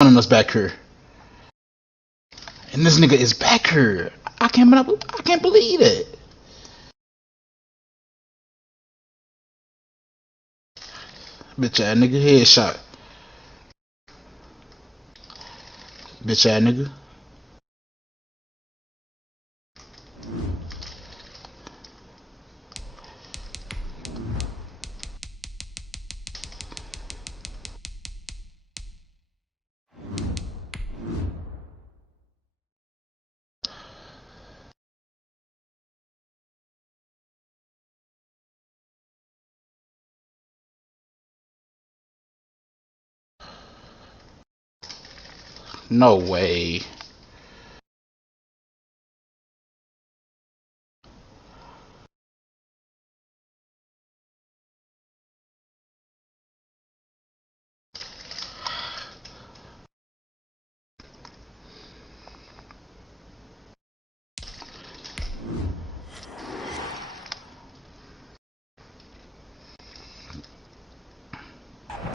on us back here. And this nigga is back here. I can't believe it. Bitch ass nigga, headshot. Bitch ass nigga. No way.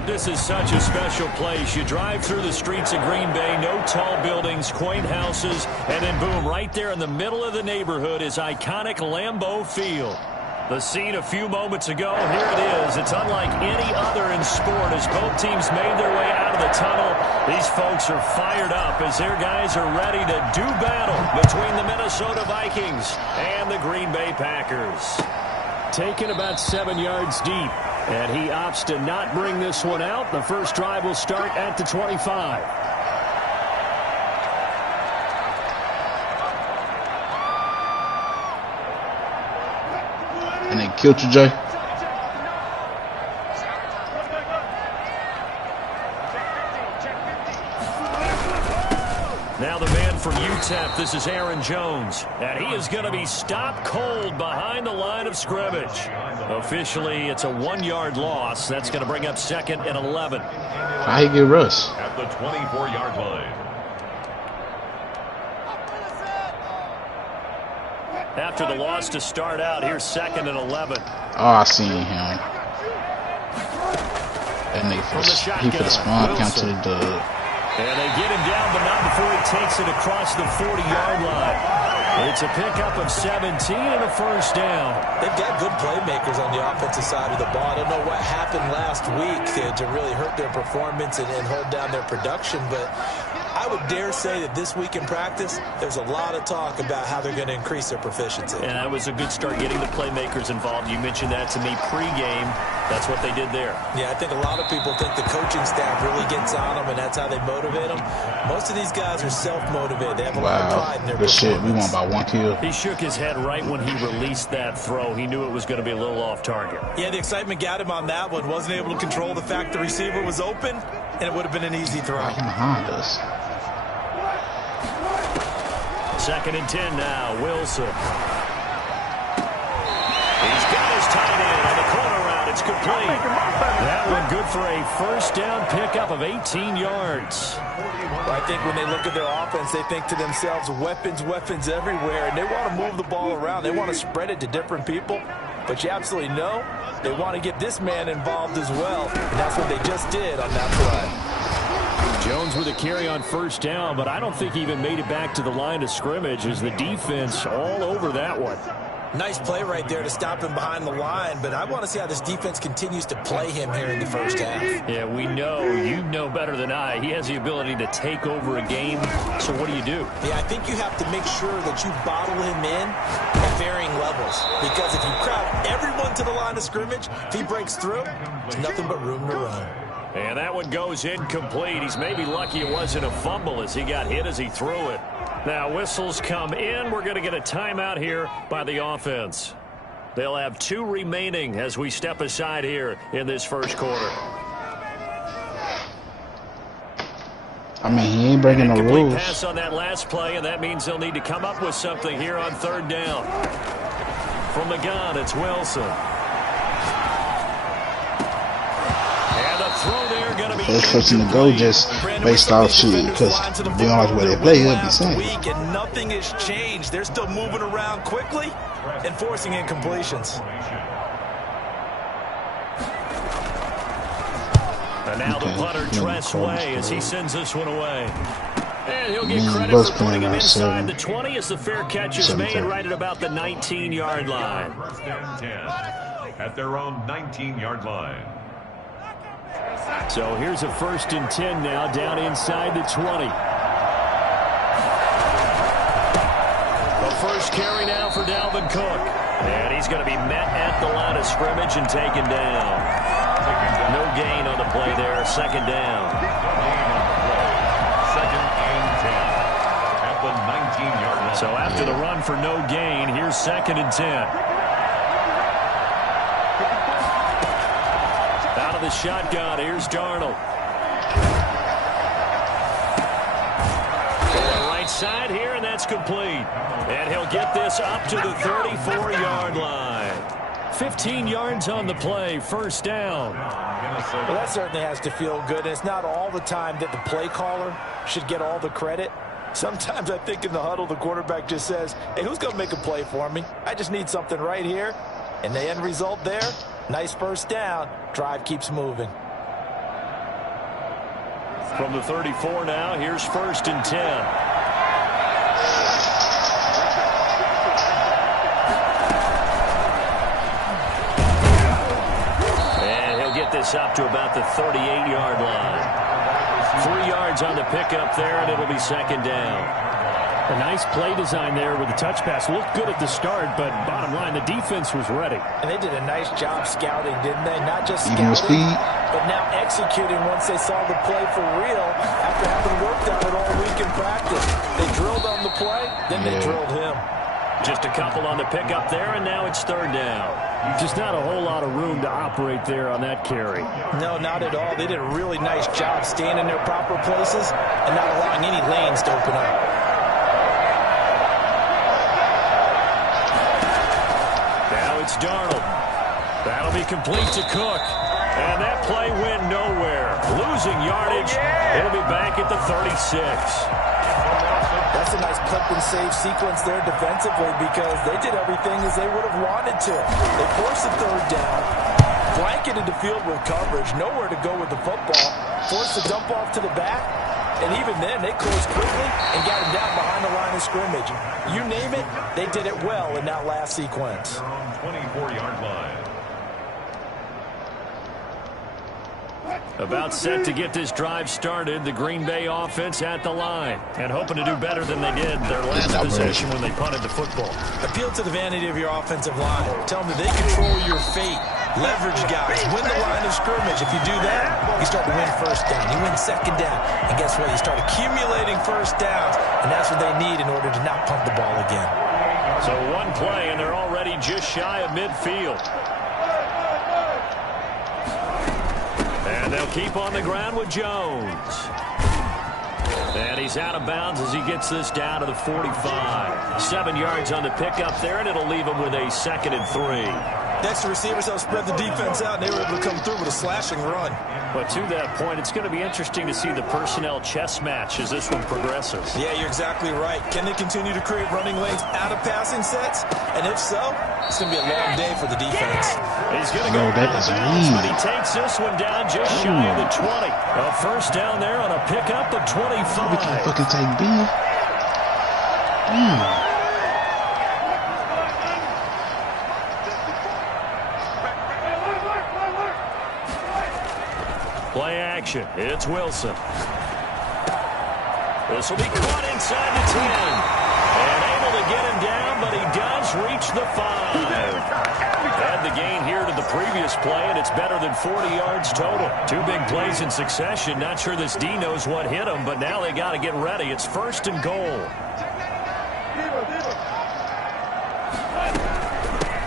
This is such a special place. You drive through the streets of Green Bay, no tall buildings, quaint houses, and then boom, right there in the middle of the neighborhood is iconic Lambeau Field. The scene a few moments ago, here it is. It's unlike any other in sport as both teams made their way out of the tunnel. These folks are fired up as their guys are ready to do battle between the Minnesota Vikings and the Green Bay Packers. Taken about 7 yards deep. And he opts to not bring this one out. The first drive will start at the 25. And they killed you, Jay. Now the man from UTEP, this is Aaron Jones. And he is going to be stopped cold behind the line of scrimmage. Officially, it's a 1-yard loss. That's going to bring up 2nd and 11. How he get Russ? At the 24-yard line. After the loss to start out, here's 2nd and 11. Oh, I seen him. That nigga, he for the spawn count to the dub. And they get him down, but not before he takes it across the 40-yard line. It's a pickup of 17 and a first down. They've got good playmakers on the offensive side of the ball. I don't know what happened last week to really hurt their performance and hold down their production, but I would dare say that this week in practice, there's a lot of talk about how they're going to increase their proficiency. And that was a good start getting the playmakers involved. You mentioned that to me pregame. That's what they did there. Yeah, I think a lot of people think the coaching staff really gets on them, and that's how they motivate them. Most of these guys are self-motivated. They have a lot of pride in their performance. Shit, we won by 1 kill. He shook his head right when he released that throw. He knew it was going to be a little off target. Yeah, the excitement got him on that one. Wasn't able to control the fact the receiver was open, and it would have been an easy throw. Right behind us. 2nd and 10 now. Wilson. He's got his tight end on the corner route. It's complete. That one good for a first down pickup of 18 yards. I think when they look at their offense, they think to themselves, weapons everywhere, and they want to move the ball around. They want to spread it to different people. But you absolutely know they want to get this man involved as well, and that's what they just did on that play. Jones with a carry on first down, but I don't think he even made it back to the line of scrimmage as the defense all over that one. Nice play right there to stop him behind the line, but I want to see how this defense continues to play him here in the first half. Yeah, we know. You know better than I. He has the ability to take over a game, so what do you do? Yeah, I think you have to make sure that you bottle him in at varying levels, because if you crowd everyone to the line of scrimmage, if he breaks through, there's nothing but room to run. And that one goes incomplete. He's maybe lucky it wasn't a fumble as he got hit as he threw it. Now whistles come in. We're going to get a timeout here by the offense. They'll have 2 remaining as we step aside here in this first quarter. I mean, he ain't breaking no rules. Pass on that last play, and that means they'll need to come up with something here on 3rd down. From the gun, it's Wilson. First person to go just based off shit because they don't like the way they play. He'll be saying. And nothing has changed. They're still moving around quickly and forcing incompletions. And now the punter Tress Way as he sends this one away. And he'll get credit Buzz for putting him inside 7. the 20 as the fair catch is made right at about the 19-yard line. First and 10 at their own 19-yard line. So here's a 1st and 10 now down inside the 20. The first carry now for Dalvin Cook. And he's going to be met at the line of scrimmage and taken down. No gain on the play there. 2nd down. Second and 10 at the 19-yard line. So after the run for no gain, here's 2nd and 10. Out of the shotgun, here's Darnold. Right side here, and that's complete. And he'll get this up to the 34-yard line. 15 yards on the play, 1st down. Well, that certainly has to feel good. And it's not all the time that the play caller should get all the credit. Sometimes I think in the huddle, the quarterback just says, hey, who's going to make a play for me? I just need something right here. And the end result there, nice 1st down. Drive keeps moving. From the 34 now, here's 1st and 10. This up to about the 38-yard line. 3 yards on the pickup there, and it'll be 2nd down. A nice play design there with the touch pass. Looked good at the start, but bottom line, the defense was ready. And they did a nice job scouting, didn't they? Not just scouting, but now executing once they saw the play for real after having worked on it all week in practice. They drilled on the play, then they drilled him. Just a couple on the pickup there, and now it's 3rd down. Just not a whole lot of room to operate there on that carry. No, not at all. They did a really nice job staying in their proper places and not allowing any lanes to open up. Now it's Darnold. That'll be complete to Cook. And that play went nowhere. Losing yardage. It'll be back at the 36. That's a nice clip and save sequence there defensively because they did everything as they would have wanted to. They forced the 3rd down, blanketed the field with coverage, nowhere to go with the football, forced the dump off to the back, and even then they closed quickly and got him down behind the line of scrimmage. You name it, they did it well in that last sequence. 24-yard line. About set to get this drive started, the Green Bay offense at the line and hoping to do better than they did their last possession when they punted the football. Appeal to the vanity of your offensive line. Tell them that they control your fate. Leverage guys. Win the line of scrimmage. If you do that, you start to win 1st down. You win 2nd down. And guess what? You start accumulating 1st downs. And that's what they need in order to not punt the ball again. So one play, and they're already just shy of midfield. And they'll keep on the ground with Jones. And he's out of bounds as he gets this down to the 45. 7 yards on the pickup there, and it'll leave him with a 2nd and 3. Next, the receivers helped spread the defense out, and they were able to come through with a slashing run. But to that point, it's going to be interesting to see the personnel chess match as this one progresses. Yeah, you're exactly right. Can they continue to create running lanes out of passing sets? And if so, it's going to be a long day for the defense. He's going to go out of bounds, but he takes this one down just shy of the 20. A 1st down there on a pickup of 25. We can't fucking take B. Play action. It's Wilson. This will be caught inside the 10. And able to get him down, but he does reach the 5. Add the gain here to the previous play, and it's better than 40 yards total. 2 big plays in succession. Not sure this D knows what hit him, but now they got to get ready. It's 1st and goal.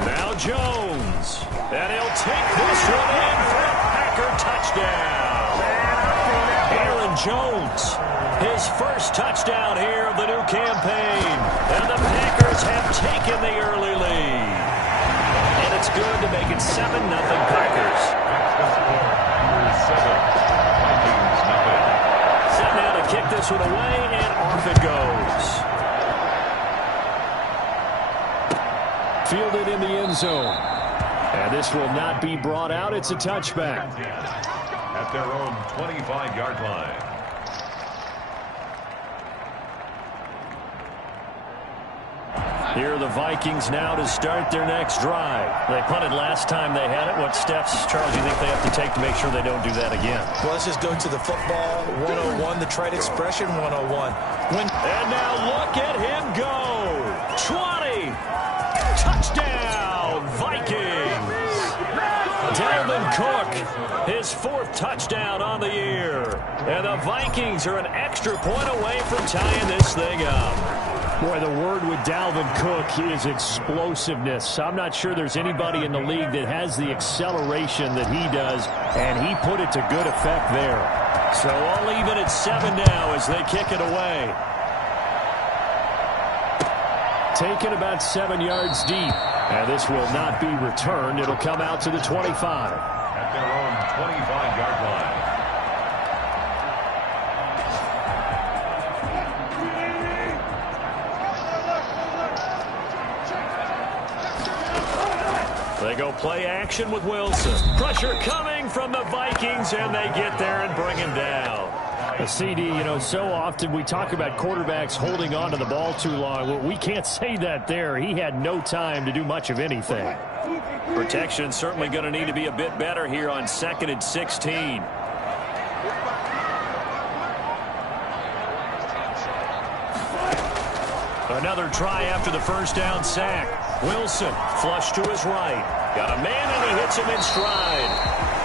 Now Jones. And he'll take this one in for a Packer touchdown. Aaron Jones, his 1st touchdown here of the new campaign. And the Packers have taken the early lead. And it's good to make it 7-0 Packers. Set now to kick this one away, and off it goes. Fielded in the end zone. And this will not be brought out. It's a touchback. At at their own 25-yard line. Here are the Vikings now to start their next drive. They punted last time they had it. What steps, Charles, do you think they have to take to make sure they don't do that again? Well, let's just go to the football 101, the trade expression 101. And now look at him go. 20. Touchdown, Vikings. Dalvin Cook, his 4th touchdown on the year. And the Vikings are an extra point away from tying this thing up. Boy, the word with Dalvin Cook is explosiveness. I'm not sure there's anybody in the league that has the acceleration that he does, and he put it to good effect there. So all even at 7 now as they kick it away. Taken about 7 yards deep. And this will not be returned. It'll come out to the 25. At their own 25-yard line. They go play action with Wilson. Pressure coming from the Vikings, and they get there and bring him down. A CD, you know, so often we talk about quarterbacks holding on to the ball too long. Well, we can't say that there. He had no time to do much of anything. Protection certainly going to need to be a bit better here on 2nd and 16. Another try after the first down sack. Wilson flush to his right. Got a man, and he hits him in stride.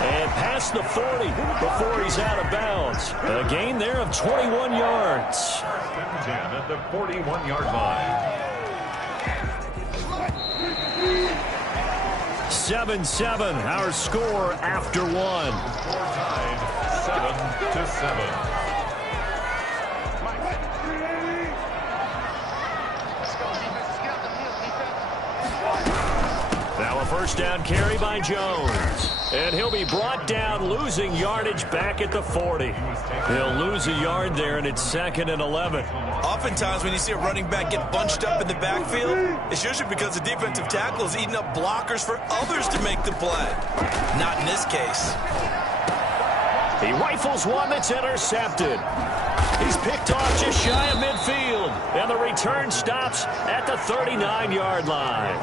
And past the 40 before he's out of bounds. A gain there of 21 yards. 10 at the 41-yard line. 7-7, our score after 1. Tied 7-7. Now a first down carry by Jones. And he'll be brought down, losing yardage back at the 40. He'll lose a yard there, and it's 2nd and 11. Oftentimes when you see a running back get bunched up in the backfield, it's usually because the defensive tackle is eating up blockers for others to make the play. Not in this case. He rifles one that's intercepted. He's picked off just shy of midfield. And the return stops at the 39-yard line.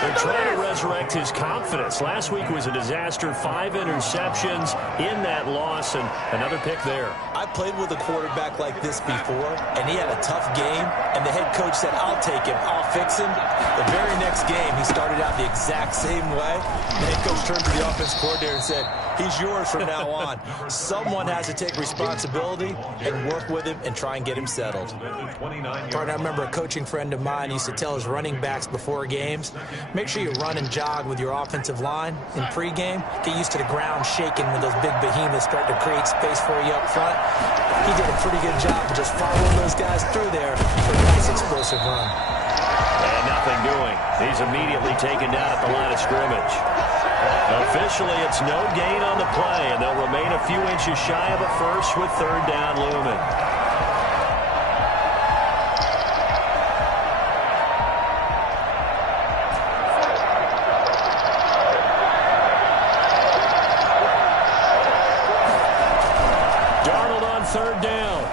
They're trying to resurrect his confidence. Last week was a disaster. 5 interceptions in that loss, and another pick there. I played with a quarterback like this before, and he had a tough game, and the head coach said, I'll take him, I'll fix him. The very next game, he started out the exact same way. The head coach turned to the offensive coordinator and said, he's yours from now on. Someone has to take responsibility and work with him and try and get him settled. Partner, I remember a coaching friend of mine used to tell his running backs before games, make sure you run and jog with your offensive line in pregame. Get used to the ground shaking when those big behemoths start to create space for you up front. He did a pretty good job of just following those guys through there for a nice explosive run. And nothing doing. He's immediately taken down at the line of scrimmage. Officially, it's no gain on the play, and they'll remain a few inches shy of a first with 3rd down looming. Darnold on 3rd down.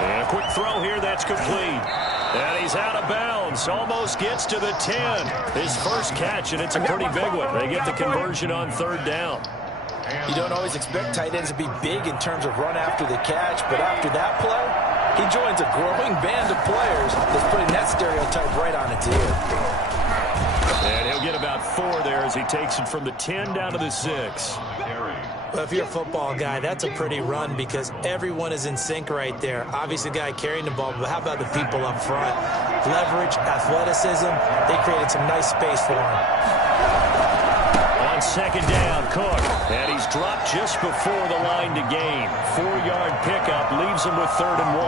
And a quick throw here, that's complete. And he's out of bounds. Almost gets to the 10. His first catch, and it's a pretty big one. They get the conversion on 3rd down. You don't always expect tight ends to be big in terms of run after the catch, but after that play, he joins a growing band of players that's putting that stereotype right on its ear. And he'll get about 4 there as he takes it from the 10 down to the 6. Well, if you're a football guy, that's a pretty run because everyone is in sync right there. Obviously, the guy carrying the ball, but how about the people up front? Leverage, athleticism, they created some nice space for him. On 2nd down, Cook. And he's dropped just before the line to gain. 4-yard pickup leaves him with 3rd and 1.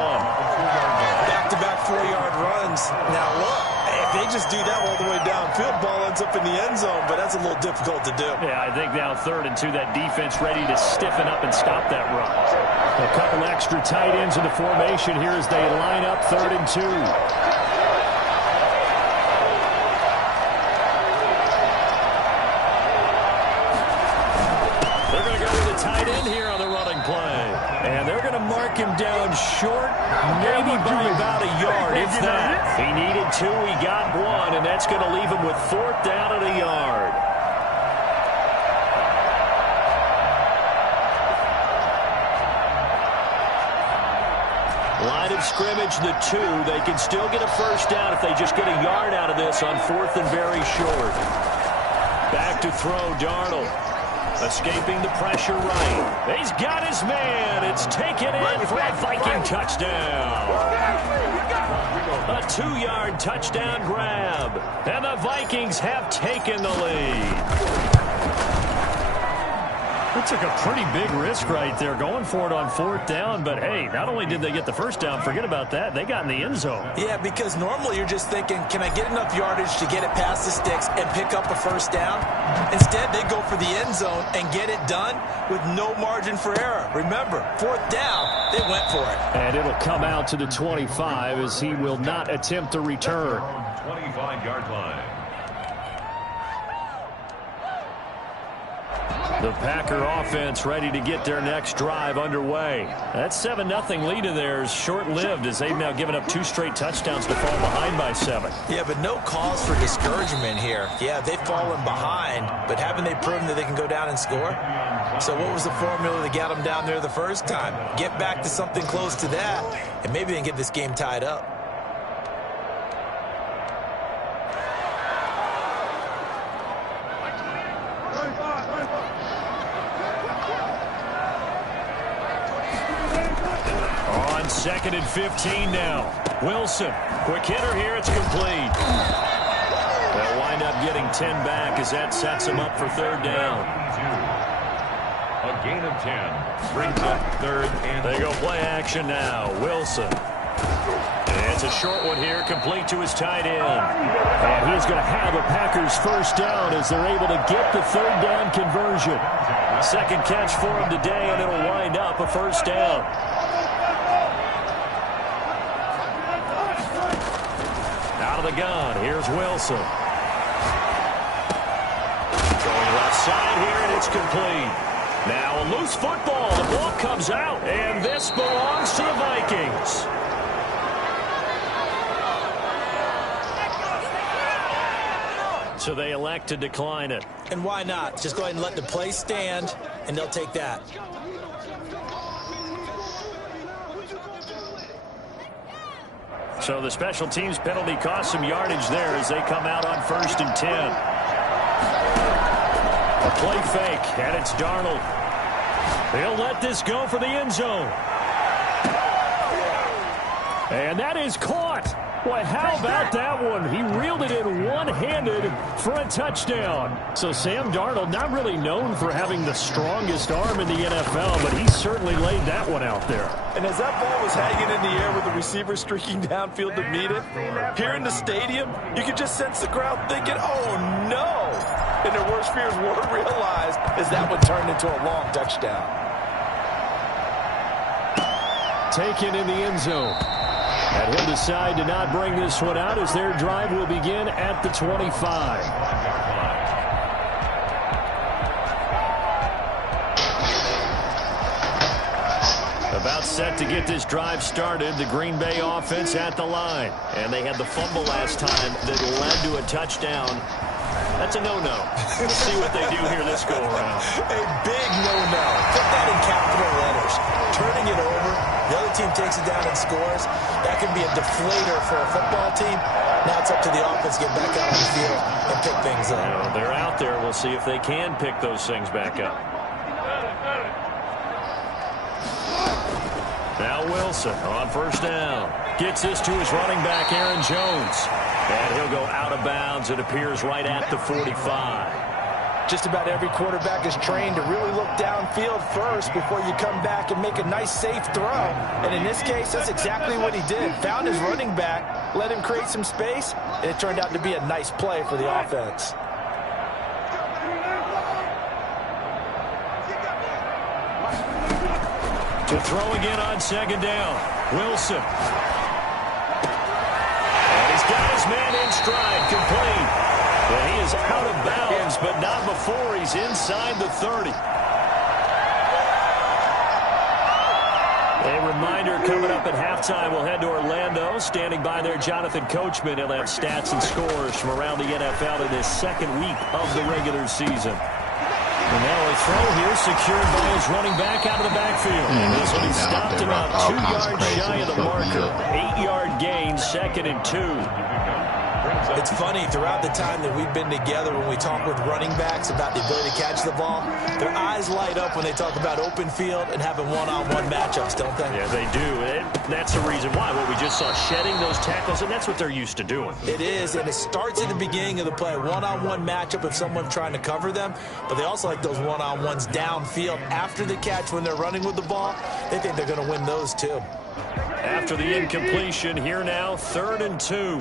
Back-to-back 4-yard runs. Now, look. If they just do that all the way downfield, ball ends up in the end zone, but that's a little difficult to do. Yeah, I think now 3rd and 2, that defense ready to stiffen up and stop that run. A couple extra tight ends in the formation here as they line up 3rd and 2. And they're going to mark him down short, maybe by about a yard, if that. He needed 2, he got 1, and that's going to leave him with 4th down at a yard. Line of scrimmage, the 2. They can still get a 1st down if they just get a yard out of this on 4th and very short. Back to throw, Darnold. Escaping the pressure right. He's got his man. It's taken in for a Viking touchdown. A 2-yard touchdown grab. And the Vikings have taken the lead. They took a pretty big risk right there going for it on 4th down. But, hey, not only did they get the 1st down, forget about that, they got in the end zone. Yeah, because normally you're just thinking, can I get enough yardage to get it past the sticks and pick up a 1st down? Instead, they go for the end zone and get it done with no margin for error. Remember, 4th down, they went for it. And it'll come out to the 25 as he will not attempt to return. 25-yard line. The Packer offense ready to get their next drive underway. That 7-0 lead of theirs short-lived as they've now given up 2 straight touchdowns to fall behind by 7. Yeah, but no cause for discouragement here. Yeah, they've fallen behind, but haven't they proven that they can go down and score? So what was the formula that got them down there the first time? Get back to something close to that, and maybe they can get this game tied up. On 2nd and 15 now. Wilson, quick hitter here, it's complete. They'll wind up getting 10 back as that sets them up for 3rd down. A gain of 10 brings up 3rd and... They go play action now. Wilson. It's a short one here, complete to his tight end. And he's going to have a Packers 1st down as they're able to get the 3rd down conversion. 2nd catch for him today, and it'll wind up a 1st down. Out of the gun, here's Wilson. Going left side here, and it's complete. Now a loose football. The ball comes out, and this belongs to the Vikings. So they elect to decline it. And why not? Just go ahead and let the play stand, and they'll take that. So the special teams penalty cost some yardage there as they come out on 1st and 10. A play fake, and it's Darnold. He'll let this go for the end zone. And that is caught. Boy, how about that one? He reeled it in one-handed for a touchdown. So Sam Darnold, not really known for having the strongest arm in the NFL, but he certainly laid that one out there. And as that ball was hanging in the air with the receiver streaking downfield to meet it, here in the stadium, you could just sense the crowd thinking, oh, no. And their worst fears were realized as that one turned into a long touchdown. Taken in the end zone. And he'll decide to not bring this one out as their drive will begin at the 25. About set to get this drive started, the Green Bay offense at the line. And they had the fumble last time that led to a touchdown. That's a no-no. We'll see what they do here this go-around. A big no-no. Put that in capital letters. Turning it over, the other team takes it down and scores. That can be a deflator for a football team. Now it's up to the offense to get back out on the field and pick things up. Well, they're out there. We'll see if they can pick those things back up. Now Wilson on 1st down. Gets this to his running back, Aaron Jones. And he'll go out of bounds. It appears right at the 45. Just about every quarterback is trained to really look downfield first before you come back and make a nice, safe throw. And in this case, that's exactly what he did. Found his running back, let him create some space, and it turned out to be a nice play for the offense. To throw again on 2nd down. Wilson. And he's got his man in stride, complete. And he is out of bounds, but not before he's inside the 30. A reminder coming up at halftime, we'll head to Orlando. Standing by there, Jonathan Coachman. He'll have stats and scores from around the NFL in this second week of the regular season. And now a throw here, secured by his running back out of the backfield. This one, he stopped about 2 yards shy of the marker. 8-yard gain, 2nd and 2. It's funny, throughout the time that we've been together, when we talk with running backs about the ability to catch the ball, their eyes light up when they talk about open field and having one-on-one matchups, don't they? Yeah, they do. And that's the reason why. What we just saw, shedding those tackles, and that's what they're used to doing. It is, and it starts at the beginning of the play. One-on-one matchup if someone's trying to cover them, but they also like those one-on-ones downfield after the catch when they're running with the ball. They think they're going to win those, too. After the incompletion, here now, 3rd and 2.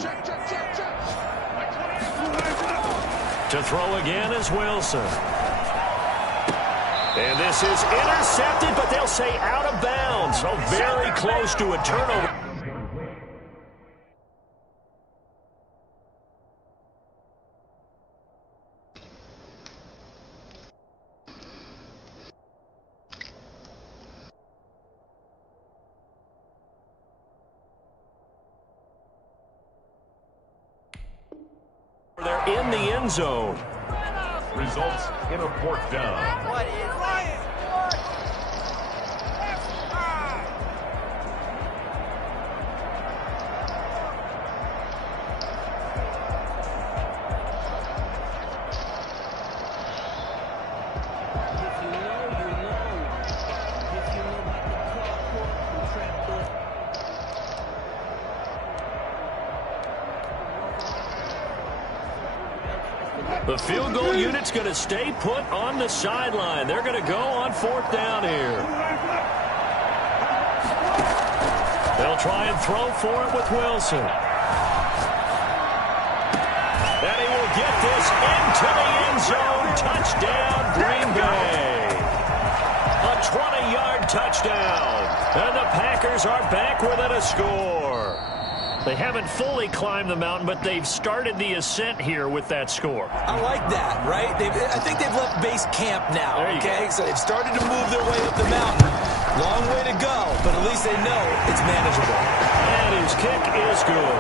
To throw again is Wilson. And this is intercepted, but they'll say out of bounds. So very close to a turnover. They're in the end zone. Results in a 4th down. The field goal unit's going to stay put on the sideline. They're going to go on 4th down here. They'll try and throw for it with Wilson. And he will get this into the end zone. Touchdown, Green Bay. A 20-yard touchdown. And the Packers are back within a score. They haven't fully climbed the mountain, but they've started the ascent here with that score. I like that, right? I think they've left base camp now, okay? So they've started to move their way up the mountain. Long way to go, but at least they know it's manageable. And his kick is good.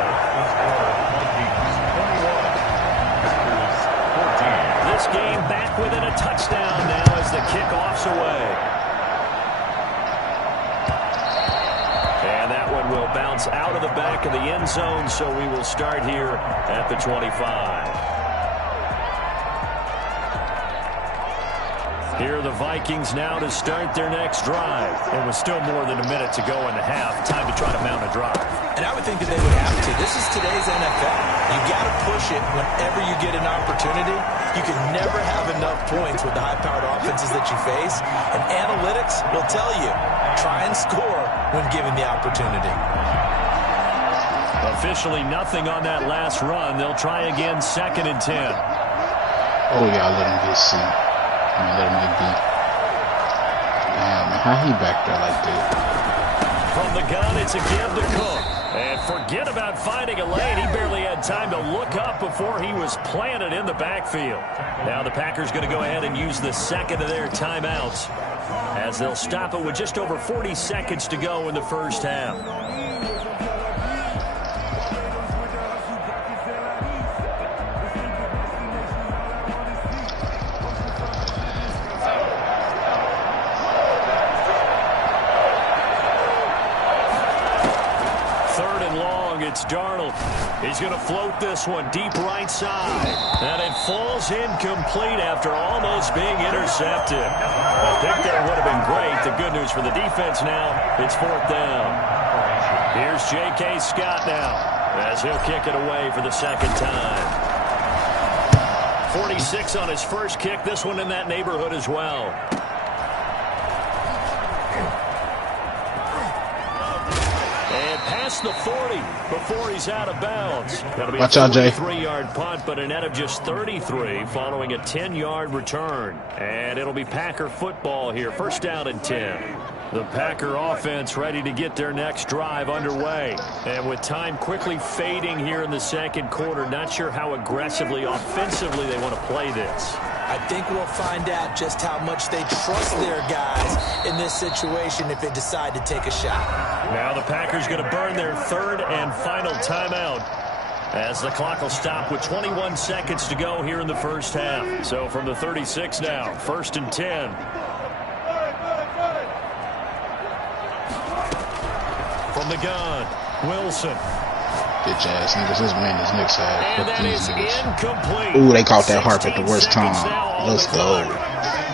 This game back within a touchdown now as the kickoff's away. Will bounce out of the back of the end zone, so we will start here at the 25. Here are the Vikings now to start their next drive. And with still more than a minute to go in the half, time to try to mount a drive. And I would think that they would have to. This is today's NFL. You got to push it whenever you get an opportunity. You can never have enough points with the high-powered offenses that you face. And analytics will tell you, try and score when given the opportunity. Officially nothing on that last run. They'll try again, 2nd and 10. Oh, yeah, let him get C. I mean, let him get B. Damn, how he back there like that? From the gun, it's a give to Cook. And forget about finding a lane. He barely had time to look up before he was planted in the backfield. Now the Packers going to go ahead and use the second of their timeouts, as they'll stop it with just over 40 seconds to go in the first half. It's Darnold. He's going to float this one deep right side. And it falls incomplete after almost being intercepted. I think that would have been great. The good news for the defense now, it's 4th down. Here's J.K. Scott now, as he'll kick it away for the second time. 46 on his first kick. This one in that neighborhood as well. The 40 before he's out of bounds. That'll be a 43-yard punt, but a net of just 33 following a 10-yard return. And it'll be Packer football here. 1st down and 10. The Packer offense ready to get their next drive underway. And with time quickly fading here in the second quarter, not sure how aggressively, offensively they want to play this. I think we'll find out just how much they trust their guys in this situation if they decide to take a shot. Now the Packers going to burn their third and final timeout, as the clock will stop with 21 seconds to go here in the first half. So from the 36 now, 1st and 10. From the gun, Wilson. Bitch ass niggas, this man is next half. And that is incomplete. Ooh, they caught that harp at the worst time. Let's go.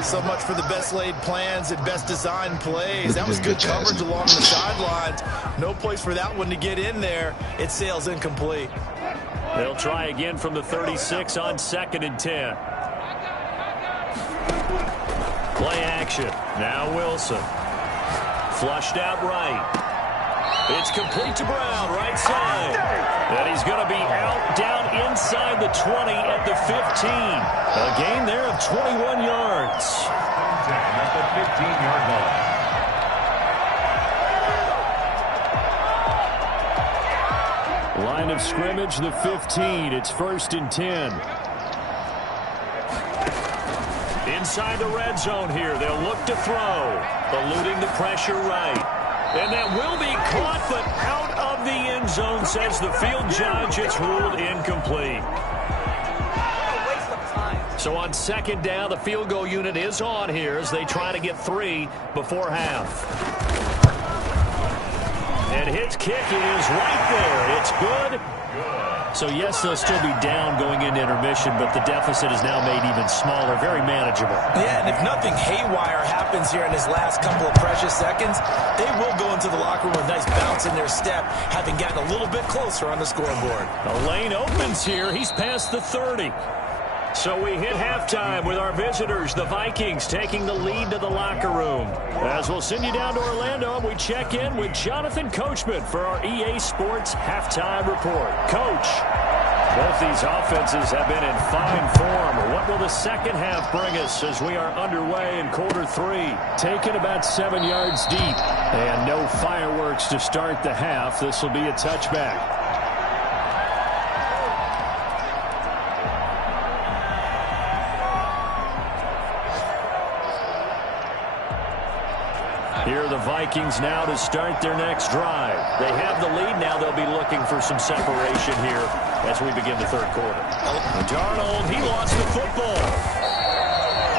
So much for the best laid plans and best design plays. That was good coverage along the sidelines. No place for that one to get in there. It sails incomplete. They'll try again from the 36 on 2nd and 10. Play action. Now Wilson. Flushed out right. It's complete to Brown, right side. And he's going to be out down inside the 20 at the 15. A gain there of 21 yards. At the 15-yard line. Line of scrimmage, the 15. It's 1st and 10. Inside the red zone here. They'll look to throw. Eluding the pressure right. And that will be caught, but out of the end zone, says the field judge. It's ruled incomplete. So on 2nd down, the field goal unit is on here as they try to get 3 before half. And his kick is right there. It's good. So, yes, they'll still be down going into intermission, but the deficit is now made even smaller, very manageable. Yeah, and if nothing haywire happens here in his last couple of precious seconds, they will go into the locker room with a nice bounce in their step, having gotten a little bit closer on the scoreboard. The lane opens here. He's past the 30. So we hit halftime with our visitors, the Vikings, taking the lead to the locker room. As we'll send you down to Orlando, we check in with Jonathan Coachman for our EA Sports Halftime Report. Coach, both these offenses have been in fine form. What will the second half bring us as we are underway in quarter 3? Taken about 7 yards deep. And no fireworks to start the half. This will be a touchback. Here are the Vikings now to start their next drive. They have the lead now. They'll be looking for some separation here as we begin the third quarter. Darnold, he lost the football.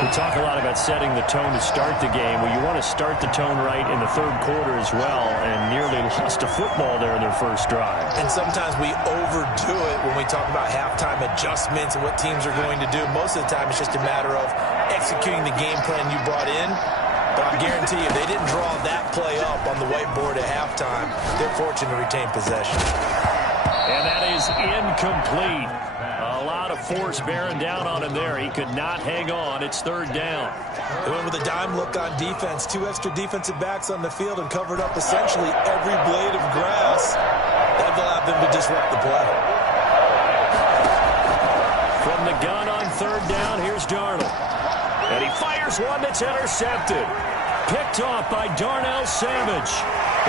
We talk a lot about setting the tone to start the game. Well, you want to start the tone right in the third quarter as well, and nearly lost a football there in their first drive. And sometimes we overdo it when we talk about halftime adjustments and what teams are going to do. Most of the time, it's just a matter of executing the game plan you brought in. But I guarantee you, if they didn't draw that play up on the whiteboard at halftime, they're fortunate to retain possession. And that is incomplete. A lot of force bearing down on him there. He could not hang on. It's 3rd down. They went with a dime look on defense. 2 extra defensive backs on the field and covered up essentially every blade of grass. That allowed them to disrupt the play. From the gun on 3rd down, here's Darnold. And he fires one that's intercepted. Picked off by Darnell Savage.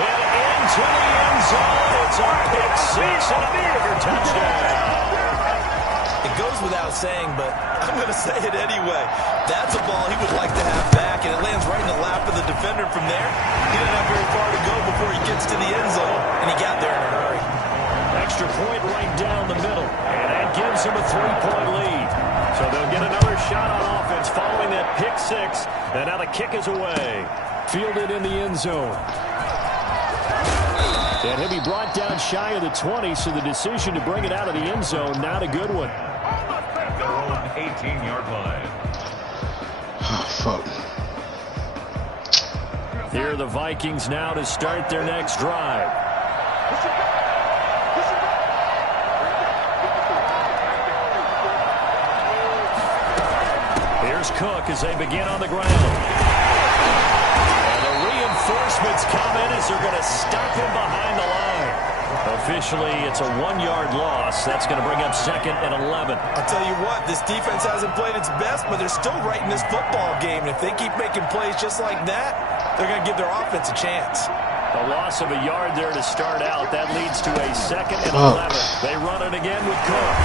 And into the end zone. It's a pick 6 and a bigger touchdown. It goes without saying, but I'm going to say it anyway. That's a ball he would like to have back, and it lands right in the lap of the defender from there. He didn't have very far to go before he gets to the end zone, and he got there in a hurry. Extra point right down the middle, and that gives him a 3-point lead. So they'll get another shot on offense following that pick 6, and now the kick is away. Fielded in the end zone. And he'll be brought down shy of the 20, so the decision to bring it out of the end zone, not a good one. At their own 18-yard line. Oh, fuck. Here are the Vikings now to start their next drive. Here's Cook as they begin on the ground. And the reinforcements come in as they're going to stop him behind the line. Officially, it's a 1-yard loss. That's going to bring up 2nd and 11. I'll tell you what, this defense hasn't played its best, but they're still right in this football game. And if they keep making plays just like that, they're going to give their offense a chance. A loss of a yard there to start out. That leads to a 2nd and 11. They run it again with Cook.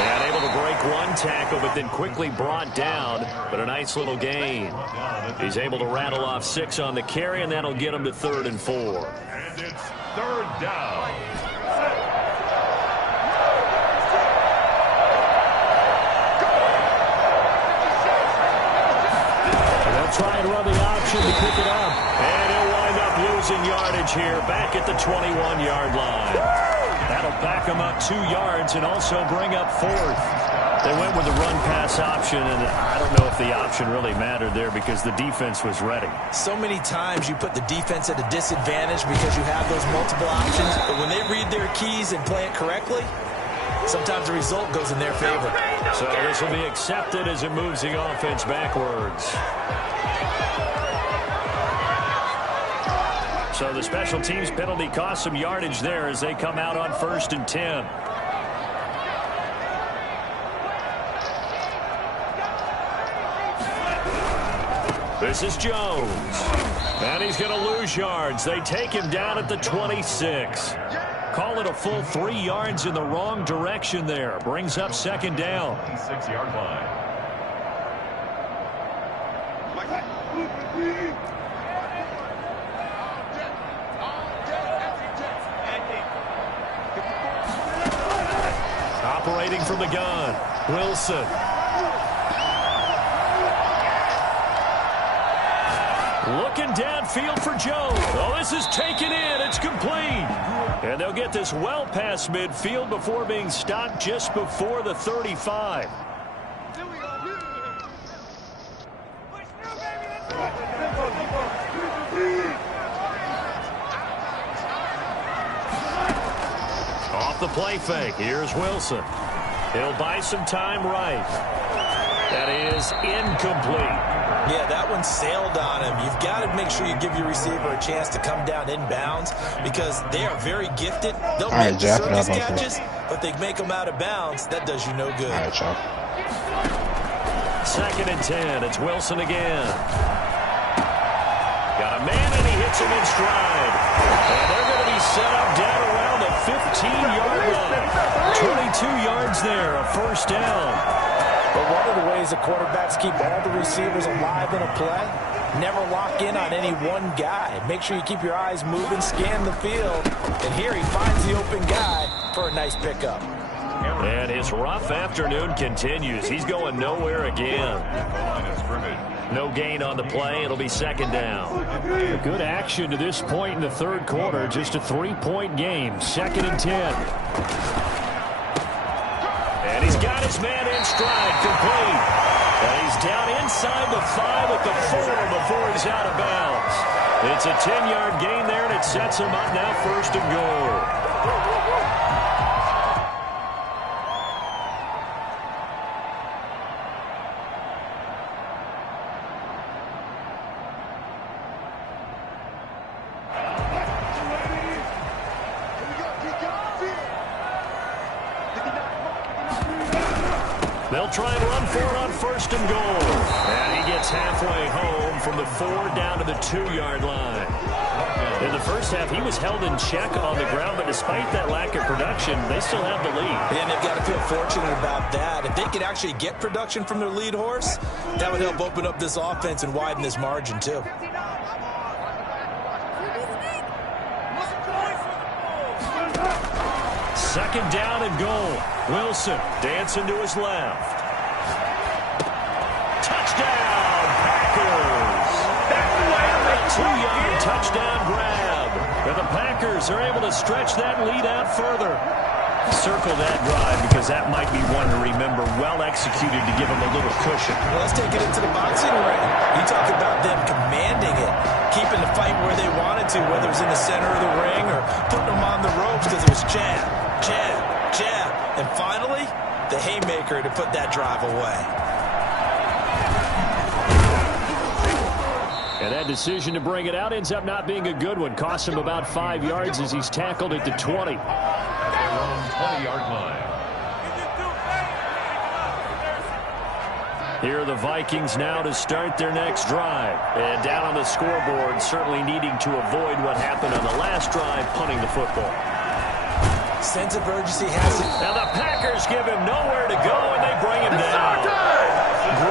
And able to break one tackle, but then quickly brought down. But a nice little gain. He's able to rattle off 6 on the carry, and that'll get him to 3rd and 4. And it's 3rd down. Try and run the option to pick it up. And he'll wind up losing yardage here back at the 21-yard line. That'll back him up 2 yards and also bring up 4th. They went with the run-pass option, and I don't know if the option really mattered there because the defense was ready. So many times you put the defense at a disadvantage because you have those multiple options, but when they read their keys and play it correctly, sometimes the result goes in their favor. So this will be accepted as it moves the offense backwards. So the special teams penalty cost some yardage there as they come out on 1st and 10. This is Jones. And he's going to lose yards. They take him down at the 26. Call it a full 3 yards in the wrong direction there. Brings up 2nd down. 6-yard line. Operating from the gun, Wilson. Looking downfield for Jones. Oh, this is taken in. It's complete. And they'll get this well past midfield before being stopped just before the 35. Off the play fake. Here's Wilson. He'll buy some time right. That is incomplete. Yeah, that one sailed on him. You've got to make sure you give your receiver a chance to come down inbounds because they are very gifted. They'll make the circus catches, but they make them out of bounds. That does you no good. All right, y'all. 2nd and 10. It's Wilson again. Got a man, and he hits him in stride. And they're going to be set up down around the 15-yard line. 22 yards there, a 1st down. But one of the ways the quarterbacks keep all the receivers alive in a play, never lock in on any one guy. Make sure you keep your eyes moving, scan the field. And here he finds the open guy for a nice pickup. And his rough afternoon continues. He's going nowhere again. No gain on the play. It'll be 2nd down. Good action to this point in the 3rd quarter. Just a 3-point game. 2nd and 10. And he's got his man in stride, complete. And he's down inside the 5 at the 4 before he's out of bounds. It's a 10-yard gain there, and it sets him up now 1st and goal. They'll try and run for it on 1st and goal. And he gets halfway home from the 4 down to the 2-yard line. In the first half, he was held in check on the ground, but despite that lack of production, they still have the lead. And they've got to feel fortunate about that. If they could actually get production from their lead horse, that would help open up this offense and widen this margin, too. Second down and goal. Wilson dancing to his left. Touchdown, Packers! A 2-yard touchdown grab. And the Packers are able to stretch that lead out further. Circle that drive because that might be one to remember. Well executed to give them a little cushion. Well, let's take it into the boxing ring. You talk about them commanding it, keeping the fight where they wanted to, whether it was in the center of the ring or putting them on the ropes because it was jab, jab, jab. And finally, the haymaker to put that drive away. And that decision to bring it out ends up not being a good one. Costs him about 5 yards as he's tackled at the 20. 20-yard line. Here are the Vikings now to start their next drive. And down on the scoreboard, certainly needing to avoid what happened on the last drive, punting the football. Sense of urgency has it. Now the Packers give him nowhere to go, and they bring him down.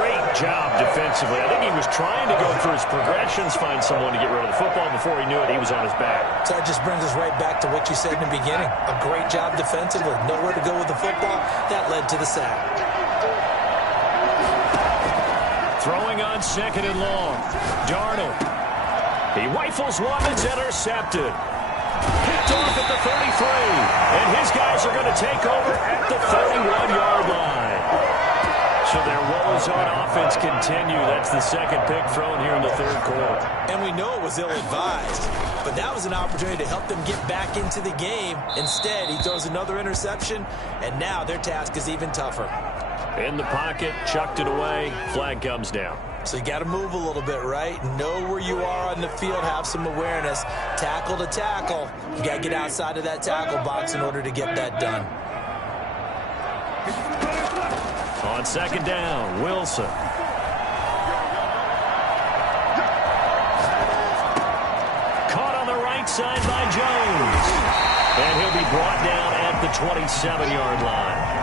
Great job defensively. I think he was trying to go through his progressions, find someone to get rid of the football. Before he knew it, he was on his back. So that just brings us right back to what you said in the beginning. A great job defensively. Nowhere to go with the football. That led to the sack. Throwing on 2nd and long. Darnold. He rifles one that's intercepted. Picked off at the 33. And his guys are going to take over at the 31-yard line. So their woes on offense continue. That's the second pick thrown here in the third quarter. And we know it was ill-advised, but that was an opportunity to help them get back into the game. Instead, he throws another interception, and now their task is even tougher. In the pocket, chucked it away, flag comes down. So you got to move a little bit, right? Know where you are on the field, have some awareness. Tackle to tackle. You got to get outside of that tackle box in order to get that done. On 2nd down, Wilson. Caught on the right side by Jones. And he'll be brought down at the 27-yard line.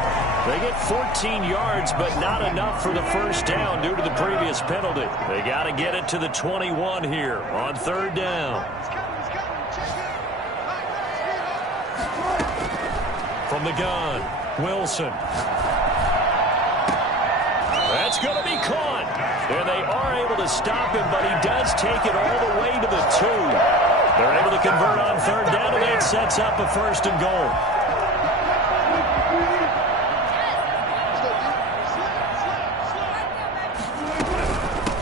They get 14 yards, but not enough for the first down due to the previous penalty. They got to get it to the 21 here on 3rd down. From the gun, Wilson. That's going to be caught. And they are able to stop him, but he does take it all the way to the 2. They're able to convert on 3rd down, and that sets up a 1st and goal.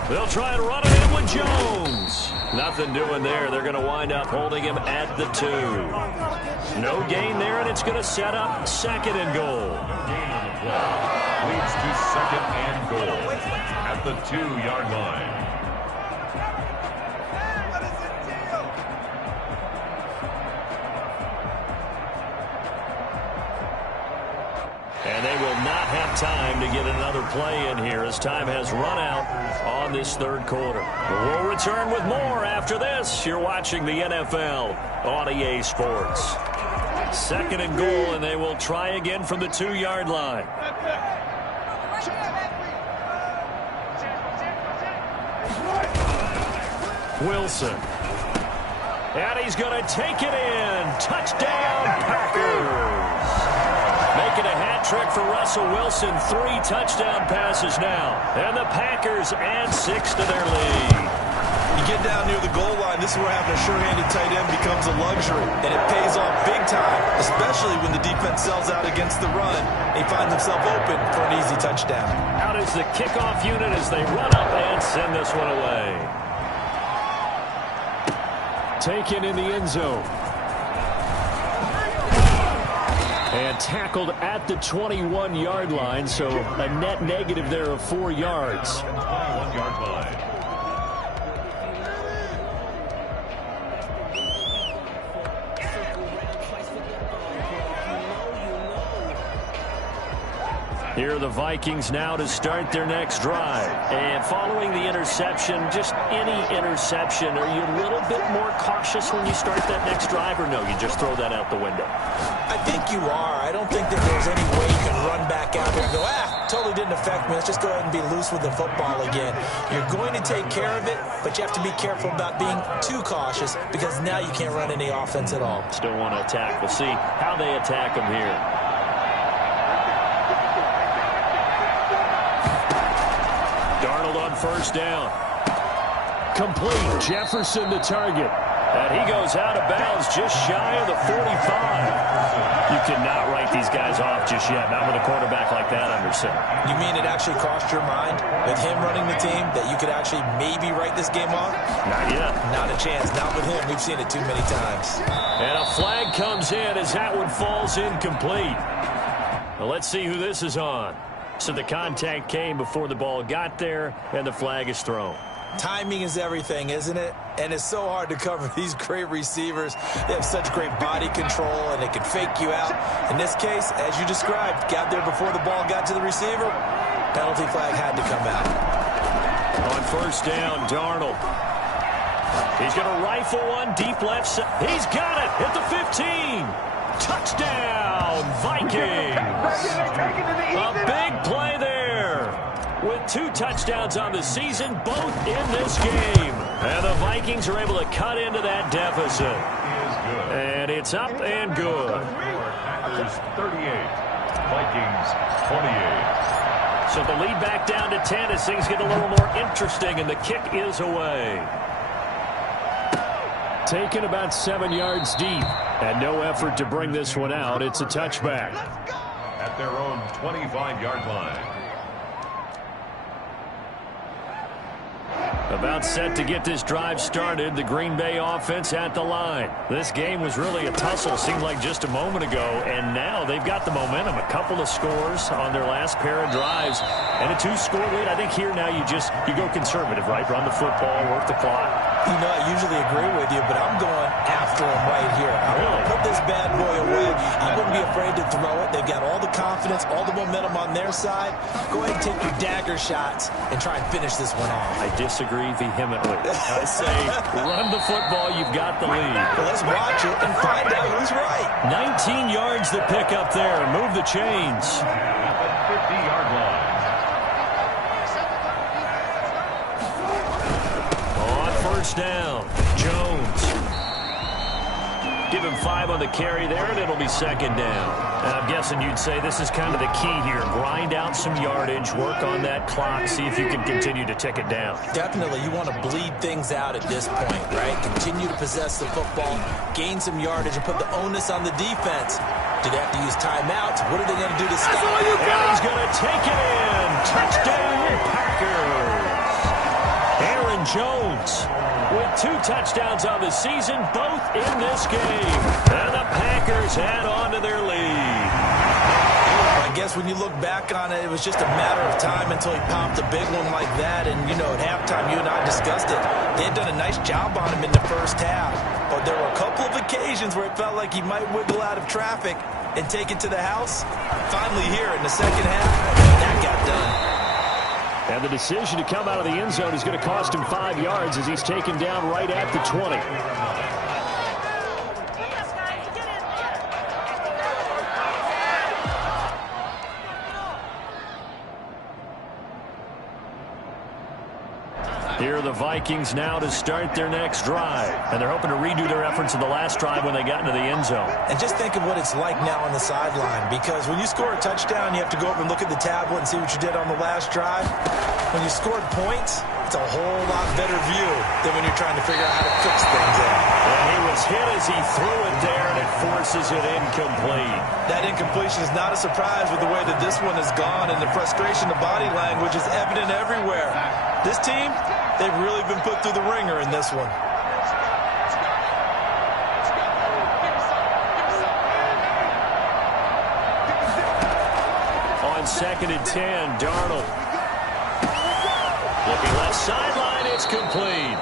They'll try and run it in with Jones. Nothing doing there. They're going to wind up holding him at the 2. No gain there, and it's going to set up 2nd and goal. Leads to 2nd and goal at the 2-yard line. And they will not have time to get another play in here as time has run out on this 3rd quarter. We'll return with more after this. You're watching the NFL on EA Sports. 2nd and goal, and they will try again from the 2-yard line. Wilson. And he's going to take it in. Touchdown, Packers. Making a hat trick for Russell Wilson. 3 touchdown passes now. And the Packers add 6 to their lead. You get down near the goal line, this is where having a sure-handed tight end becomes a luxury. And it pays off big time, especially when the defense sells out against the run. He finds himself open for an easy touchdown. Out is the kickoff unit as they run up and send this one away. Taken in the end zone. And tackled at the 21-yard line, so a net negative there of 4 yards. 1-yard line. Here are the Vikings now to start their next drive. And following the interception, just any interception, are you a little bit more cautious when you start that next drive, or no, you just throw that out the window? I think you are. I don't think that there's any way you can run back out there and go, totally didn't affect me. Let's just go ahead and be loose with the football again. You're going to take care of it, but you have to be careful about being too cautious because now you can't run any offense at all. Still want to attack. We'll see how they attack them here. Darnold on 1st down. Complete. Jefferson the target. And he goes out of bounds just shy of the 45. You cannot write these guys off just yet. Not with a quarterback like that under center. You mean it actually crossed your mind with him running the team that you could actually maybe write this game off? Not yet. Not a chance. Not with him. We've seen it too many times. And a flag comes in as that one falls incomplete. Well, let's see who this is on. So the contact came before the ball got there, and the flag is thrown. Timing is everything, isn't it? And it's so hard to cover these great receivers. They have such great body control, and they can fake you out. In this case, as you described, got there before the ball got to the receiver. Penalty flag had to come out. On 1st down, Darnold. He's going to rifle one deep left side. He's got it at the 15. Touchdown, Vikings! A big play there. With 2 touchdowns on the season, both in this game. And the Vikings are able to cut into that deficit. And it's up and good. Packers 38, Vikings 28. So the lead back down to 10 as things get a little more interesting, and the kick is away. Taken about 7 yards deep, and no effort to bring this one out. It's a touchback. At their own 25-yard line. About set to get this drive started. The Green Bay offense at the line. This game was really a tussle, seemed like just a moment ago, and now they've got the momentum. A couple of scores on their last pair of drives, and a 2-score lead. I think here now you go conservative, right? Run the football, work the clock. You know, I usually agree with you, but I'm going after him right here. I want to put this bad boy away. I wouldn't be afraid to throw it. They've got all the confidence, all the momentum on their side. Go ahead and take your dagger shots and try and finish this one off. I disagree vehemently. I say run the football. You've got the lead. Well, let's watch it and find out who's right. 19 yards to pick up there. Move the chains. At the 50-yard line. Down. Jones. Give him 5 on the carry there, and it'll be second down. And I'm guessing you'd say this is kind of the key here. Grind out some yardage, work on that clock, see if you can continue to tick it down. Definitely. You want to bleed things out at this point, right? Continue to possess the football, gain some yardage, and put the onus on the defense. Do they have to use timeouts? What are they going to do to stop? And he's going to take it in. Touchdown, Packers. Aaron Jones with 2 touchdowns on the season, both in this game. And the Packers add on to their lead. I guess when you look back on it, it was just a matter of time until he popped a big one like that. And, you know, at halftime, you and I discussed it. They had done a nice job on him in the first half. But there were a couple of occasions where it felt like he might wiggle out of traffic and take it to the house. Finally here in the second half, that got done. And the decision to come out of the end zone is going to cost him 5 yards as he's taken down right at the 20. Here are the Vikings now to start their next drive. And they're hoping to redo their efforts in the last drive when they got into the end zone. And just think of what it's like now on the sideline. Because when you score a touchdown, you have to go over and look at the tablet and see what you did on the last drive. When you scored points, it's a whole lot better view than when you're trying to figure out how to fix things out. And he was hit as he threw it there, and it forces it incomplete. That incompletion is not a surprise with the way that this one has gone, and the frustration, the body language is evident everywhere. This team, they've really been put through the ringer in this one. On 2nd and 10, Darnold. Looking left sideline, it's complete.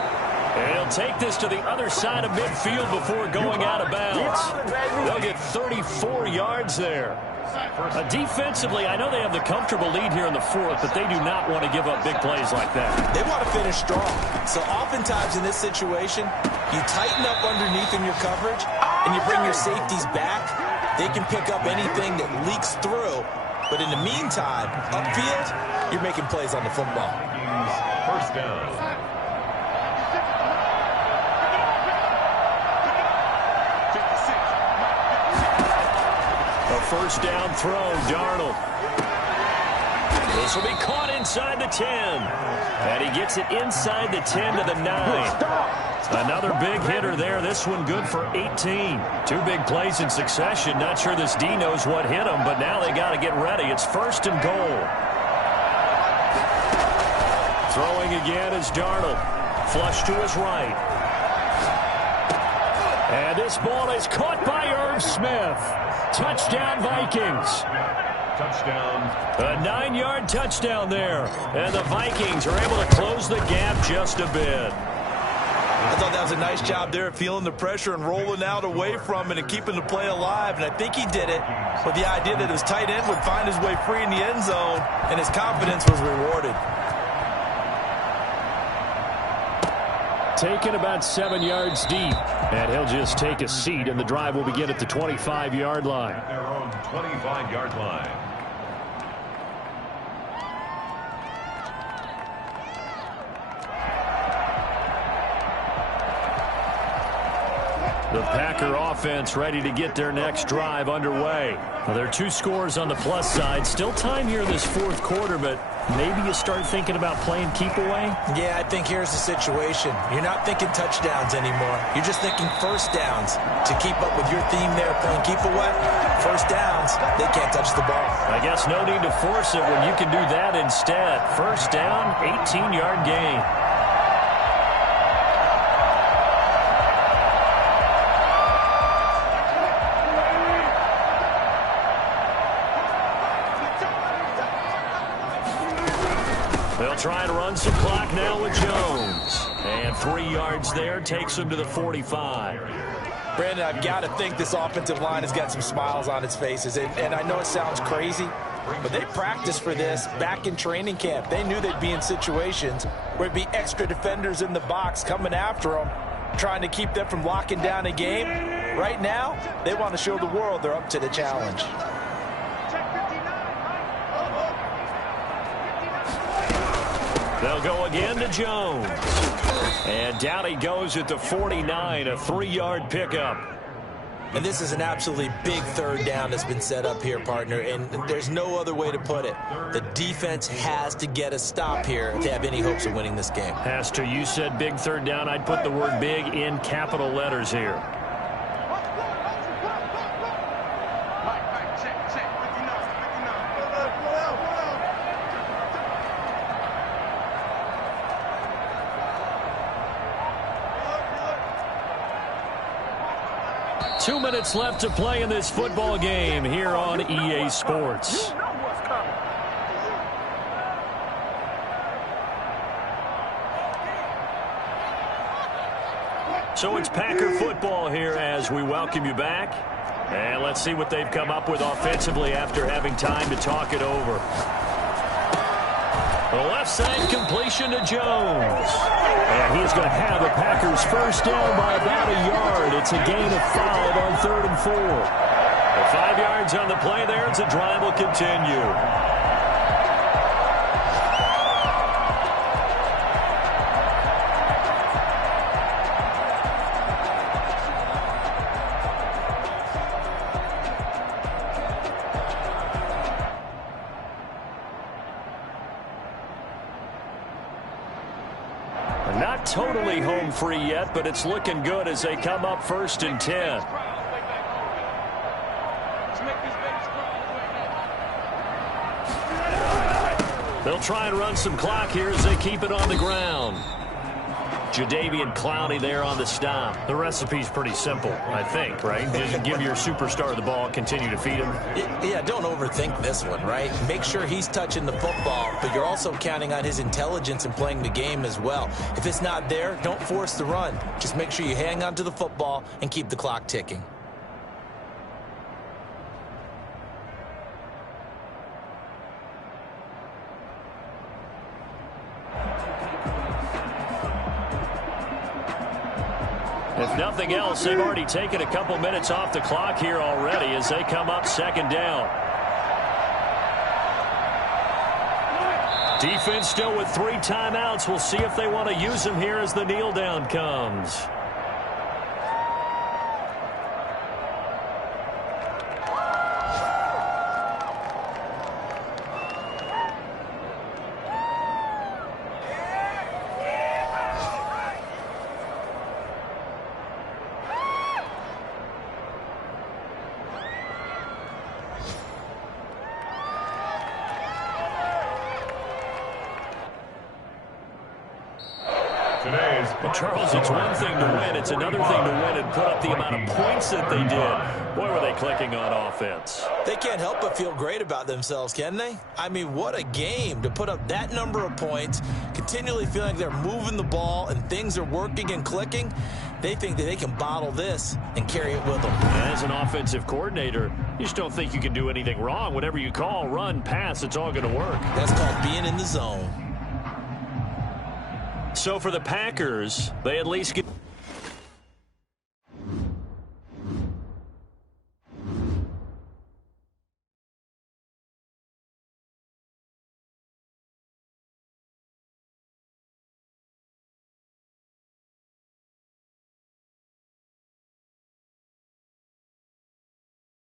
And he'll take this to the other side of midfield before going out of bounds. They'll get 34 yards there. Defensively, I know they have the comfortable lead here in the 4th, but they do not want to give up big plays like that. They want to finish strong. So oftentimes in this situation, you tighten up underneath in your coverage, and you bring your safeties back. They can pick up anything that leaks through. But in the meantime, upfield, you're making plays on the football. First down. A first down throw, Darnold. This will be caught inside the 10. And he gets it inside the 10 to the 9. Another big hitter there. This one good for 18. 2 big plays in succession. Not sure this D knows what hit him, but now they got to get ready. It's 1st and goal. Throwing again is Darnold. Flush to his right. And this ball is caught by Irv Smith. Touchdown, Vikings. Touchdown. A 9-yard touchdown there. And the Vikings are able to close the gap just a bit. I thought that was a nice job there of feeling the pressure and rolling out away from it and keeping the play alive. And I think he did it with the idea that his tight end would find his way free in the end zone, and his confidence was rewarded. taken about 7 yards deep. And he'll just take a seat, and the drive will begin at the 25-yard line. At their own 25-yard line. The Packer offense ready to get their next drive underway. Well, there are 2 scores on the plus side. Still time here in this fourth quarter, but maybe you start thinking about playing keep away? Yeah, I think here's the situation. You're not thinking touchdowns anymore. You're just thinking first downs. To keep up with your theme there, playing keep away, first downs, they can't touch the ball. I guess no need to force it when you can do that instead. First down, 18-yard gain. They'll try to run some clock now with Jones. And 3 yards there takes him to the 45. Brandon, I've got to think this offensive line has got some smiles on its faces. And I know it sounds crazy, but they practiced for this back in training camp. They knew they'd be in situations where it'd be extra defenders in the box coming after them, trying to keep them from locking down a game. Right now, they want to show the world they're up to the challenge. They'll go again to Jones. And down he goes at the 49, a 3-yard pickup. And this is an absolutely big third down that's been set up here, partner, and there's no other way to put it. The defense has to get a stop here if they have any hopes of winning this game. Has to. You said big third down. I'd put the word big in capital letters here. Two minutes left to play in this football game here on EA Sports. So it's Packer football here as we welcome you back. And let's see what they've come up with offensively after having time to talk it over. The left side completion to Jones. And he's going to have the Packers first down by about a yard. It's a gain of 5 on 3rd and 4. The 5 yards on the play there as the drive will continue. Not totally home free yet, but it's looking good as they come up 1st and 10. They'll try and run some clock here as they keep it on the ground. Jadeveon Clowney there on the stop. The recipe's pretty simple, I think, right? Just give your superstar the ball, continue to feed him. Yeah, don't overthink this one, right? Make sure he's touching the football, but you're also counting on his intelligence in playing the game as well. If it's not there, don't force the run. Just make sure you hang on to the football and keep the clock ticking. If nothing else, they've already taken a couple minutes off the clock here already as they come up 2nd down. Defense still with 3 timeouts. We'll see if they want to use them here as the kneel down comes. Well, Charles, it's one thing to win. It's another thing to win and put up the amount of points that they did. Boy, were they clicking on offense. They can't help but feel great about themselves, can they? I mean, what a game to put up that number of points, continually feeling like they're moving the ball and things are working and clicking. They think that they can bottle this and carry it with them. As an offensive coordinator, you just don't think you can do anything wrong. Whatever you call, run, pass, it's all going to work. That's called being in the zone. So for the Packers, they at least get...